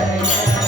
Yeah.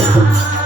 Gracias.